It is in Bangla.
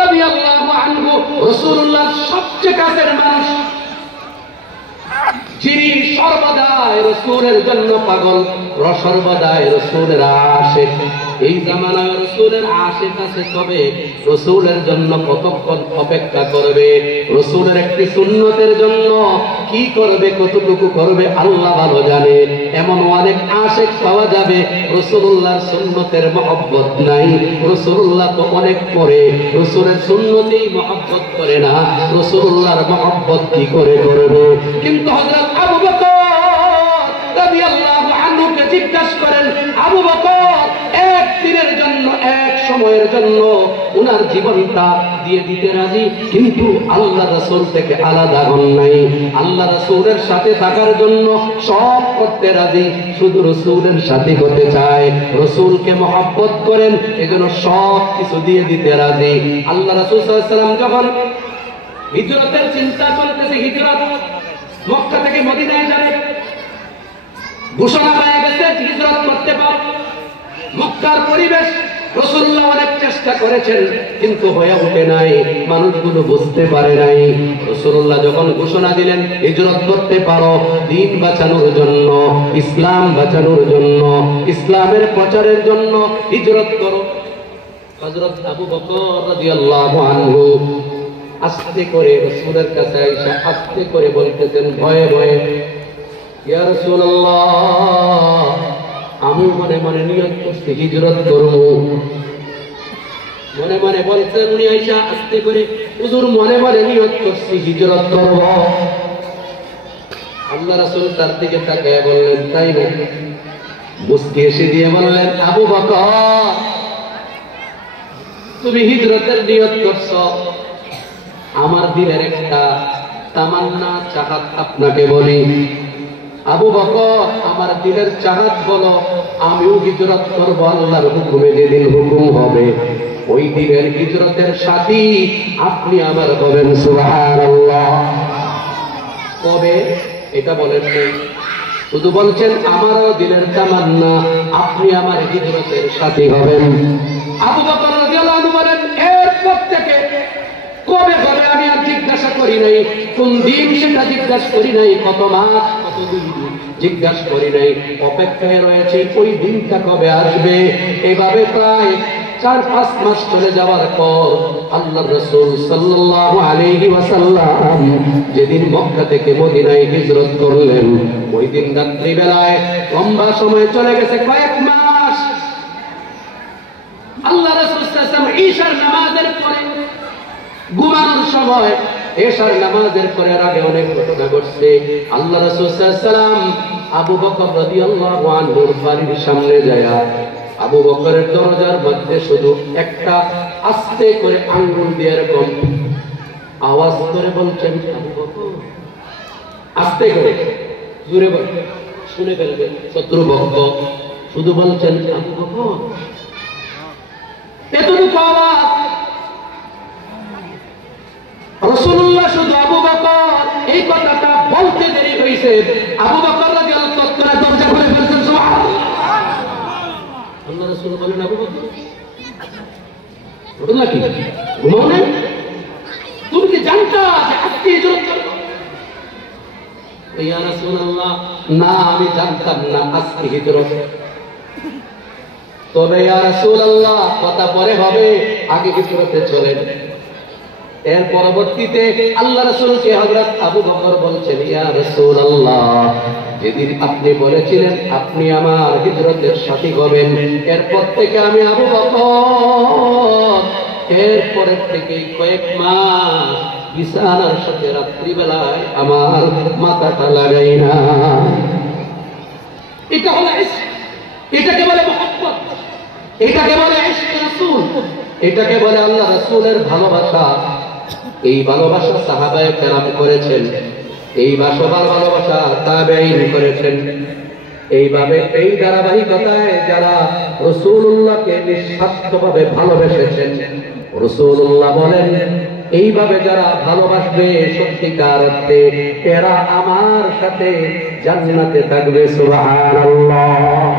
রাদিয়াল্লাহু আনহু রাসূলুল্লাহ সবচেয়ে কাছের মানুষ, যিনি সর্বদাই রাসূলের জন্য পাগল, সর্বদাই রাসূলের আশিক। এই জামানায় রাসূলের আশিক আছে, তবে রাসূলের জন্য কতক্ষণ অপেক্ষা করবে, রাসূলের একটি সুন্নতের জন্য কি করবে, কতটুকু করবে আল্লাহ ভালো জানে। এমন অনেক আশিক পাওয়া যাবে রাসূলুল্লাহর সুন্নতের মহব্বত নাই, রাসূলুল্লাহ তো অনেক পরে, রাসূলের সুন্নতেই মহব্বত করে না, রাসূলুল্লাহর মহব্বত কি করে করবে। কিন্তু হযরত আবু বকর রাদিয়াল্লাহু আনহুকে জিজ্ঞাসা করেন, আবু বকর এক দিনের জন্য, এক সময়ের জন্য উনার জীবনটা দিয়ে দিতে রাজি, কিন্তু আল্লাহ রাসূল থেকে আলাদা হন নাই, আল্লাহ রাসূলের সাথে থাকার জন্য সব করতে রাজি, শুধু রাসূলের সাথে হতে চায়, রাসূলকে মহব্বত করেন, এজন্য সব কিছু দিয়ে দিতে রাজি। আল্লাহ রাসূল সাল্লাল্লাহু আলাইহি ওয়াসাল্লাম যখন হিজরতের চিন্তা চলতেছে, হিজরত মক্কা থেকে মদিনায় যাবে, ঘোষণা হয়ে গেছে হিজরত করতে পারবে, মক্কার পরিবেশ রাসূলুল্লাহ অনেক চেষ্টা করেছেন কিন্তু হয়ে ওঠে নাই, মানুষগুলো বুঝতে পারে নাই। রাসূলুল্লাহ যখন ঘোষণা দিলেন হিজরত করতে পারো, দ্বীন বাঁচানোর জন্য, ইসলাম বাঁচানোর জন্য, ইসলামের প্রচারের জন্য হিজরত করো, হযরত আবু বকর রাদিয়াল্লাহু আনহু আস্তে করে রাসূলের কাছে আয়েশা আস্তে করে বলতেছেন ভয়ে ভয়ে, ইয়া রাসূলুল্লাহ, আমি মনে মনে নিয়ত করছি হিজরত করব। মনে মনে বলছেন উনি আয়েশা আস্তে করে, হুজুর মনে মনে নিয়ত করছি হিজরত করব। আল্লাহ রাসূল তার দিকে তাকিয়ে বললেন, তাই না? মুস্কি হেসে দিয়ে বললেন, আবু বকর, তুমি হিজরতের নিয়ত করছো, আমার দিলের একটা তামান্না চাহাত আপনাকে বলি, আবু বকর আমার দিলের চাহাত বলো, আমিও হিজরত করব আল্লাহর হুকুমে, যেদিন হুকুম হবে ওই দিনের হিজরতের সাথী আপনি আমার হবেন। সুবহানাল্লাহ। কবে এটা বলেন নাই, শুধু বলছেন আমারও দিলের তামান্না আপনি আমার হিজরতের সাথী হবেন। আবু বকর রাদিয়াল্লাহু আনহু বলেন, এরপর থেকে কবে হবে আমি আর জিজ্ঞাসা করি নাই, কোন দিন সেটা জিজ্ঞাসা করি নাই, কত মাস কত দিন জিজ্ঞাসা করি নাই, অপেক্ষায় রয়েছে ওই দিনটা কবে আসবে। এভাবে প্রায় 4-5 মাস চলে যাওয়ার পর আল্লাহর রাসূল সাল্লাল্লাহু আলাইহি ওয়াসাল্লাম যেদিন মক্কা থেকে মদিনায় হিজরত করলেন, ওই দিন রাত্রি বেলায় লম্বা সময় চলে গেছে, কয়েক মাস। আল্লাহ রাসূল সাল্লাল্লাহু আলাইহি ওয়াসাল্লাম ঈশার নামাজের পরে ঘুমানোর সময়, এশার নামাজের পরে আগে অনেক ঘটনা ঘটছে। আল্লাহ রাসূল সাল্লাল্লাহু আলাইহি ওয়াসাল্লাম আবু বকর রাদিয়াল্লাহু আনহুর বাড়ির সামনে যায়, আবু বকরের দরজার মধ্যে শুধু একটা আস্তে করে আঙ্গুল দিয়ে এরকম আওয়াজ করে বলছেন, আবু বকর, আস্তে করে, জোরে বল, শুনে ফেলবে শত্রুপক্ষ, শুধু বলছেন আবু বকর, এতটুকু আওয়াজ। রাসূলুল্লাহ শুধু আবু বকর এই কথাটা বলতে দেরি হয়েছে, আবু বকর রাদিয়াল্লাহু তাআলা দরজা খুলে ফেলছেন। সুবহানাল্লাহ। আল্লাহ রাসূল বলেন, আবু বকর ঘটনা কি? ঘুমাও না? তুমি কি জানতা যে আজকে হিজরত করব? ইয়া রাসূলুল্লাহ, না আমি জানতাম না আজকে হিজরত। তবে ইয়া রাসূলুল্লাহ কথা পরে হবে, আগে হিজরতে চলেন। এর পরবর্তীতে আল্লাহ রাসূলকে হযরত আবু বকর বলছেন, ইয়া রাসূলুল্লাহ, যেদিন আপনি বলেছিলেন আপনি আমার হিজরতের সাথী হবেন, এরপর থেকে আমি আবু বকর এরপরের থেকে কয়েক মাস বিছানার সাথে রাত্রিবেলায় আমার মাথাটা লাগাই না। এটা হলো ইশক, এটাকে বলে মুহাব্বত, এটাকে বলে ইশক রাসূল, এটাকে বলে আল্লাহ রাসূলের ভালোবাসা। এই ভালোবাসা সাহাবায়ে কেরাম করেছেন, এই ভালোবাসা তাবেঈন করেছেন। এইভাবে এই ধারাবাহিকতায় যারা রাসূলুল্লাহকে নিঃস্বার্থভাবে ভালোবেসেছেন, রাসূলুল্লাহ বলেন এইভাবে যারা ভালোবাসবে সত্যিকার অর্থে, এরা আমার সাথে জান্নাতে থাকবে। সুবহানাল্লাহ।